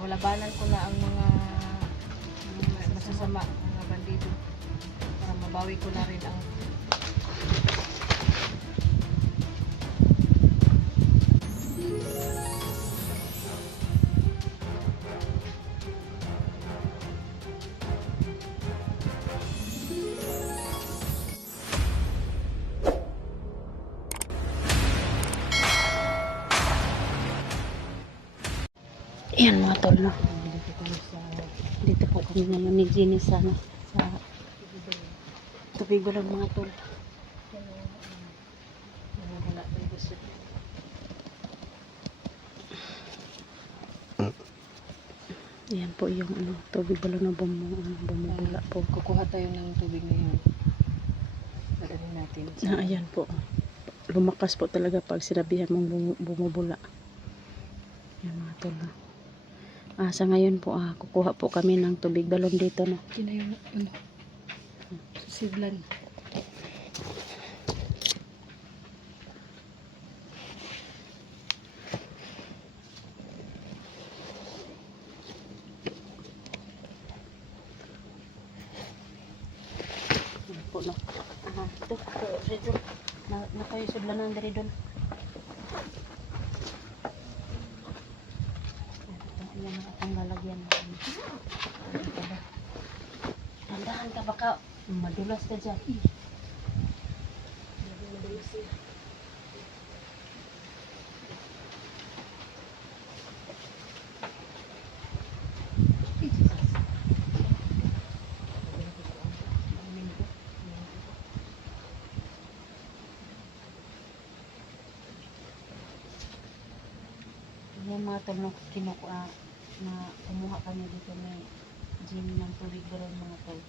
Nawalabanan ko na ang mga masasama, mga bandido. Para mabawi ko na rin ang Yan mga tol no. dito po kami ngayon ni Jenny sa, ano, sa tubig balon mga tol. wala tayo gusto. Yan po yung ano, tubig balon na bum, ano, bumubula po. Kukuha tayo ng tubig ngayon. Dadalhin natin. Na ayan po. Lumakas po talaga pag sinabihan mong bum- bumubula. Yan mga tol no. Ah, sa ngayon po, ah, kukuha po kami ng tubig balon dito no. Kina yung ano, susidlan. Yan po no. Ah, ito, ito, ito. Na, na kayo sudlanan dari doon. Ito, yan ang atong lalagyan. Tandahan ka baka madulas ka dyan. Yung mga tol no, kinukuha na kumuha kami dito may gym ng tubig doon mga tol.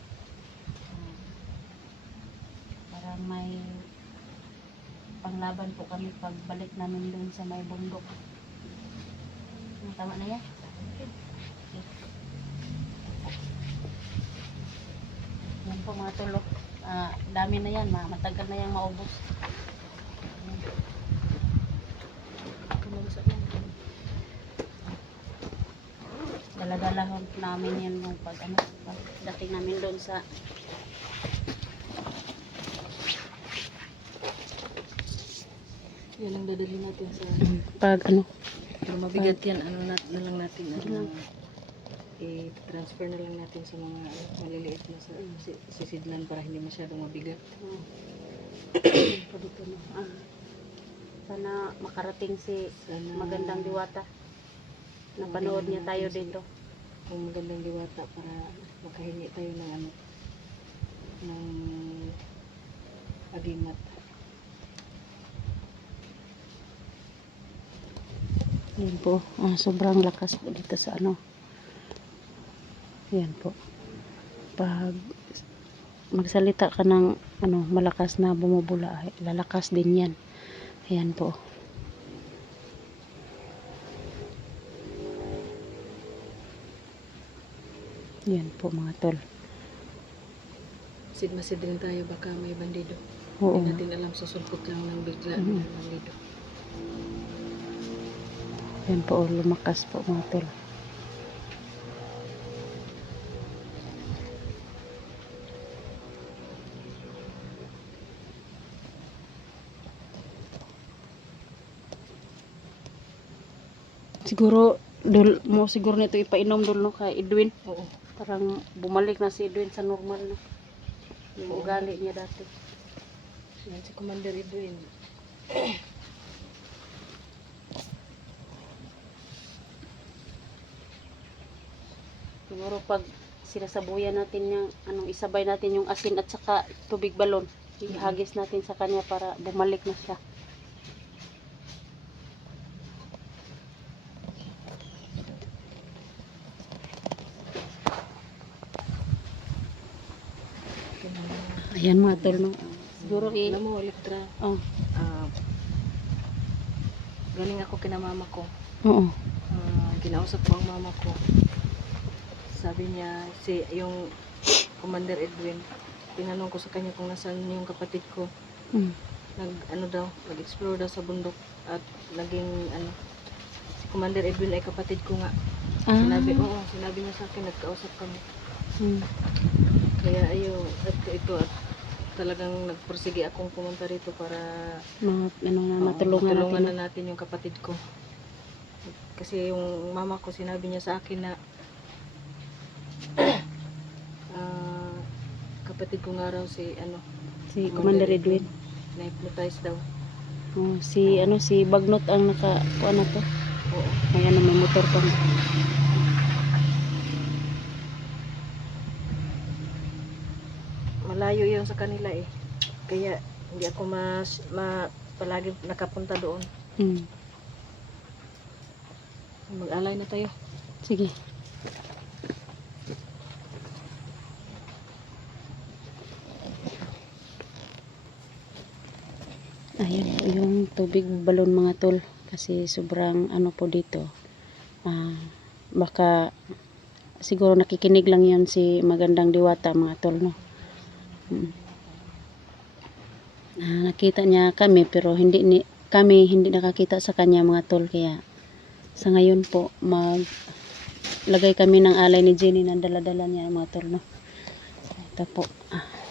Ah, parang may panglaban po kami pagbalik namin doon sa may bundok. Ah, Tama na yan? Okay. Yan po mga tol. oh. Ah, dami na yan, ma- matagal na yan maubos. Ayan. Kumausap yan. Dala-dala namin yan nung pag ano, pag dating namin doon sa Yan ang dadalhin natin sa... pag ano, Kung mabigat yan, ano na, na lang natin, Ano ano, i-transfer na lang natin sa mga ano, maliliit na sa si, sisidlan para hindi masyadong mabigat. uh, po dito no. Ah, sana makarating si Sana magandang diwata. Napanood niya tayo dito. Kung magandang diwata para makahingi tayo ng ano, ng agimat. Yan po. Ah, sobrang lakas po dito sa ano. Yan po. Pag magsalita ka ng ano, malakas na bumubula, ay lalakas din yan. Ayan po. Yan po mga tol. Sid masid rin tayo, baka may bandido. Oo. Hindi natin alam, susulpot lang ng bigla Mhm. ng bandido. Yan po, lumakas po mga tol. Siguro, dul, mo siguro nito ipainom dul no kay Edwin. Oo. Parang bumalik na si Edwin sa normal no. Yung ugali niya dati. Yan si Commander Edwin. Siguro pag sinasabuyan natin yung anong isabay natin yung asin at saka tubig balon. Ihagis natin sa kanya para bumalik na siya. Ayan mga tol no. Siguro i Alam mo, Electra, oh, ah, galing ako kina mama ko. oo. Ah, kinausap ko ang mama ko. Sabi niya, si yung Commander Edwin, tinanong ko sa kanya kung nasaan yung kapatid ko. Mm. Nag, ano daw, nag-explore daw sa bundok at naging, ano, Commander Edwin ay kapatid ko nga. Ah. Sinabi, oo, sinabi niya sa akin, nagkausap kami. Hmm. Kaya ayo, at ito at talagang nagpursige akong pumunta rito para Mga, ano na, oo, matulungan matulungan natin. na natin yung kapatid ko. Kasi yung mama ko sinabi niya sa akin na ah, kapatid ko nga raw si ano Si Commander Edwin. na-hypnotize daw. Oh, si ano si Bagnot ang naka na to. Oo. May ano may motor pa. Malayo yun sa kanila eh. Kaya hindi ako mas ma, palagi nakapunta doon. Hmm. Mag-alay na tayo. Sige. Ayun po yung tubig balon mga tol. Kasi sobrang ano po dito. Ah, baka siguro nakikinig lang yan si magandang diwata mga tol no. Mm. Ah, nakita niya kami pero hindi ni kami hindi nakakita sa kanya mga tol kaya sa ngayon po mag lagay kami ng alay ni Jenny na dala-dala niya mga tol no. Ito po. Ah.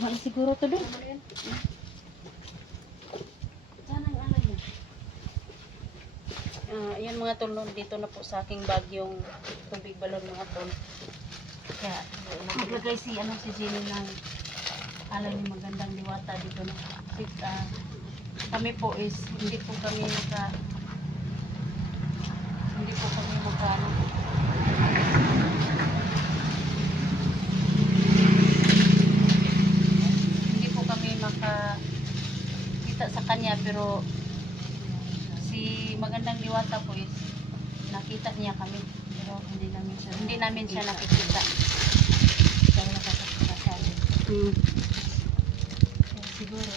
Tama na siguro to. Saan ang alay niya? Ah, yan mga tol, dito na po sa aking bag yung tubig balon mga tol. Kaya naglagay si ano si Jenny ng alay ni magandang diwata dito no. Kasi, ah, kami po is hindi po kami maka hindi po kami maka ano, hindi po kami makakita sa kanya pero si magandang diwata po is nakita niya kami Pero hindi namin siya hindi namin siya nakikita siya nakakakita sa amin. mm. Kaya siguro.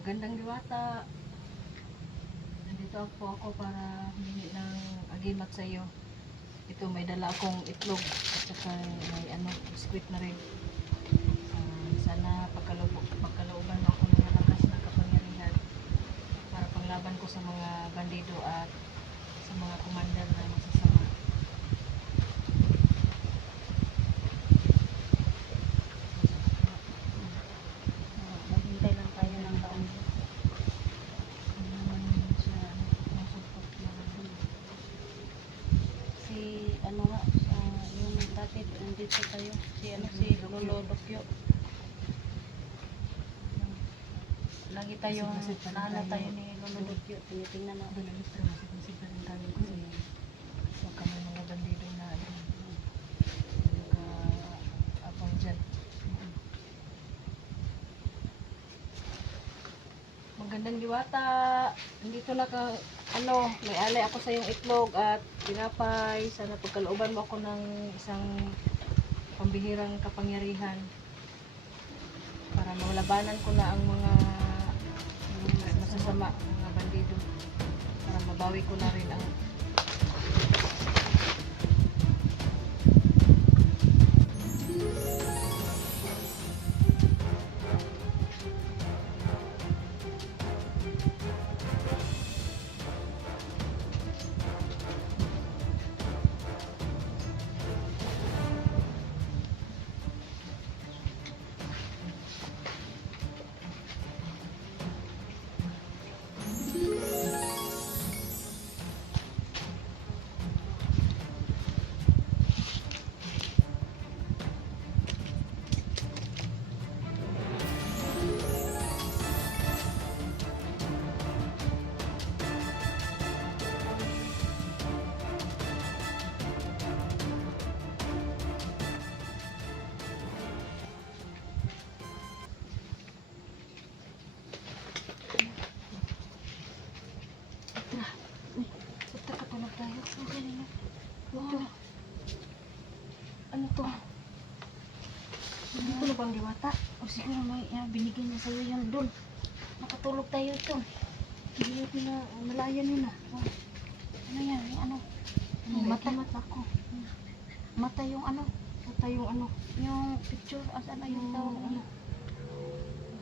Magandang diwata. Nandito ako ako para humingi ng agimat sa iyo. Ito may dala akong itlog at saka may ano, biskwit na rin. Ah, sana pagkaloob, pagkalooban ako ng malakas na kapangyarihan para panglaban ko sa mga bandido at sa mga commander na masasama. Ah, maghintay lang tayo ng taon Hindi naman siya nasupport na si ano nga ah, yung dati nandito tayo si ano si Lolo Dokyo lagi tayo rin nahala tayo. tayo ni Lolo Dokyo tinitingnan natin Doon ang pero masip-masip pa rin kami kasi huwag kami mga bandido na ano, naka abang dyan. Magandang diwata. Nandito na ka, ano, may alay ako sa iyong itlog at tinapay. Sana pagkalooban mo ako ng isang pambihirang kapangyarihan para mawalabanan ko na ang mga masasama, mga bandido. Para mabawi ko na rin ang Siguro may ah, binigyan niya sa'yo yan doon. Nakatulog tayo ito. Hindi ko na, nalayan yun ah. Oh, Ano yan? Yung ano? Ano, mata. mata ko. Mata yung ano? Mata yung ano. Yung picture. Asa na yung Yung tawag ano. ano?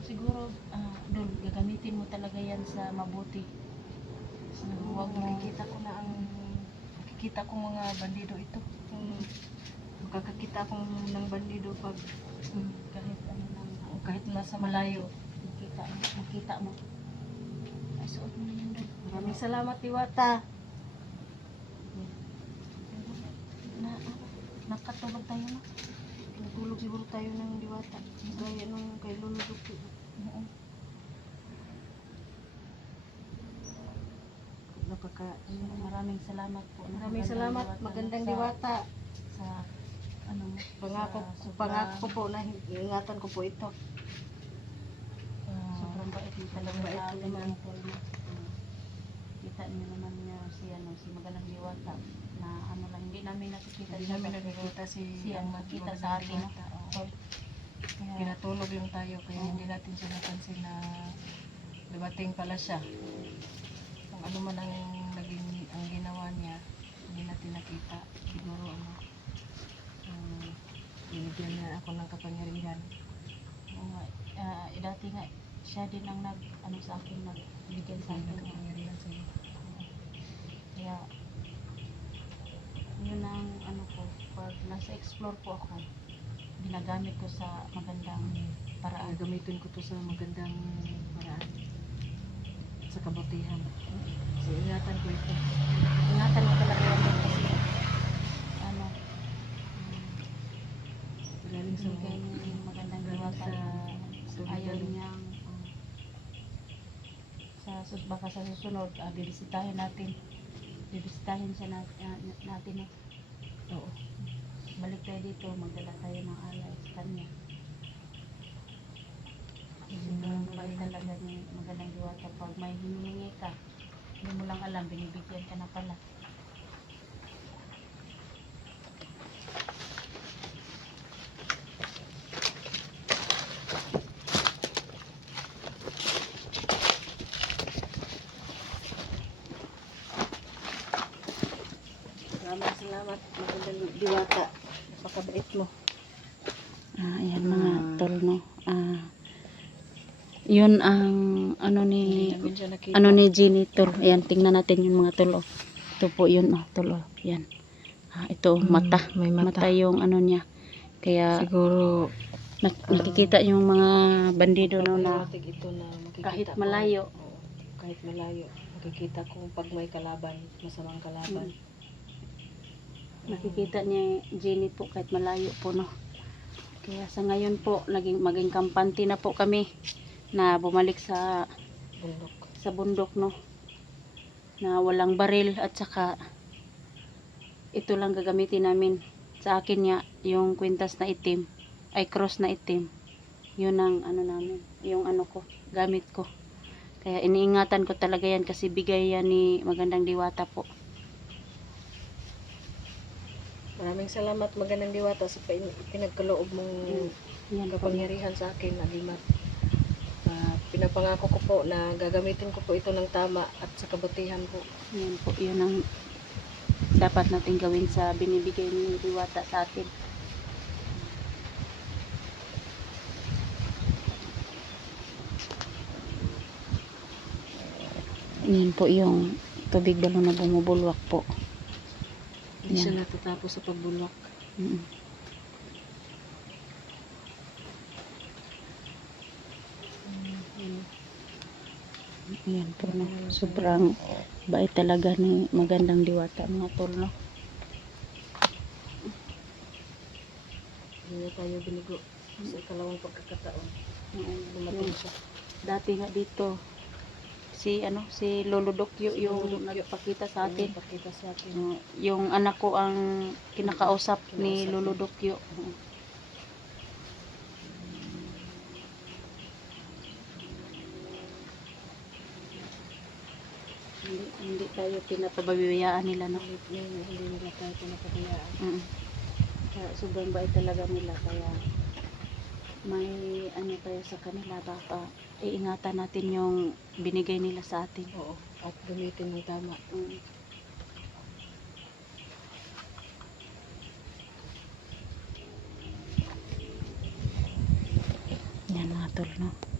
Siguro, ah, doon, gagamitin mo talaga yan sa mabuti. So, huwag mo, Makikita ko na ang, makikita ko mga bandido ito. Hmm. Makakakita akong ng bandido pag, hmm, kahit ano kahit nasa malayo. makita mo, makita mo. Ay, suot mo na yan doon. Maraming salamat, Diwata. Na, ano, nakatulog tayo na. Natulog siguro tayo ng Diwata. Gaya nung kay Lolo Duki. Oo. Nakaka, Maraming salamat po. maraming salamat. Magandang Diwata. Sa, ano mo, Pangako, sa pangako ko po na ingatan ko po ito. Sobrang bait naman. Mm. Kita niyo naman niya si ano si Magalang Diwata na ano lang hindi namin nakikita Hindi siya namin nakikita si siya ang makita sa atin. Tol. Kaya, Pinatulog lang tayo kaya Oo. hindi natin siya napansin na dumating pala siya. Kung ano man ang naging ang ginawa niya, hindi natin nakita. Siguro ano, um, binigyan niya ako ng kapangyarihan. oo nga, ah, eh, dati nga siya din ang nag ano sa akin nagbigyan sa Ng akin. Kaya yun ang ano ko pag nasa explore po ako ginagamit ko sa magandang Para paraan. gamitin ko to sa magandang paraan. Sa kabutihan. So, ingatan ko ito. Ingatan mo talaga kasi ano Galing sa magandang diwata sa ayaw niyang sus baka sa susunod uh, bibisitahin natin bibisitahin siya na, na- natin no? Oo. balik tayo dito magdala tayo ng alay sa kanya sobrang bait talaga ni magandang diwata pag may hinihingi ka hindi mo lang alam binibigyan ka na pala salamat. Magandang diwata. Napakabait mo. Ah, ayan mga tol no. Ah, yun ang ano ni ano ni Jenny tol. Ayan, tingnan natin yung mga tol. Oh. Ito po yun oh, tol. Oh. Yan. Ah, ito Mm, mata. May mata. mata. yung ano niya. Kaya Siguro, nak- nakikita yung mga bandido no na ito na kahit ko. malayo. Oo, kahit malayo. Makikita ko pag may kalaban, masamang kalaban. Nakikita niya Jenny po kahit malayo po no. Kaya sa ngayon po naging maging kampante na po kami na bumalik sa Bundok. sa bundok no na walang baril at saka ito lang gagamitin namin sa akin niya yung kwintas na itim ay cross na itim yun ang ano namin yung ano ko gamit ko kaya iniingatan ko talaga yan kasi bigay yan ni magandang diwata po Maraming salamat magandang diwata sa pin- pinagkaloob mong yan kapangyarihan sa akin, Alimat. Ah, pinapangako ko po na gagamitin ko po ito ng tama at sa kabutihan po. yan po yun ang dapat natin gawin sa binibigay ni diwata sa atin yan po yung tubig balon na bumubulwak po Hindi siya natatapos sa pagbulwak. Mm. Yun. Yan po no. Sobrang bait talaga ni magandang diwata mga tol no. Hindi na tayo binigo sa ikalawang pagkakataon. Dumating siya. dati nga dito si ano si Lolo Dokyo Si yung Lolo nagpakita sa atin. Pakita sa atin. Uh, yung anak ko ang kinakausap ni Kinakausap Lolo niya. Dokyo. Hindi, hindi tayo pinapababayaan nila no. Hindi, hindi, hindi nila tayo pinapabayaan. Mm. Kaya sobrang bait talaga nila kaya may ano tayo sa kanila baka iingatan natin yung binigay nila sa atin. Oo. At gamitin ng tama. Mm. Yan mga tol, no?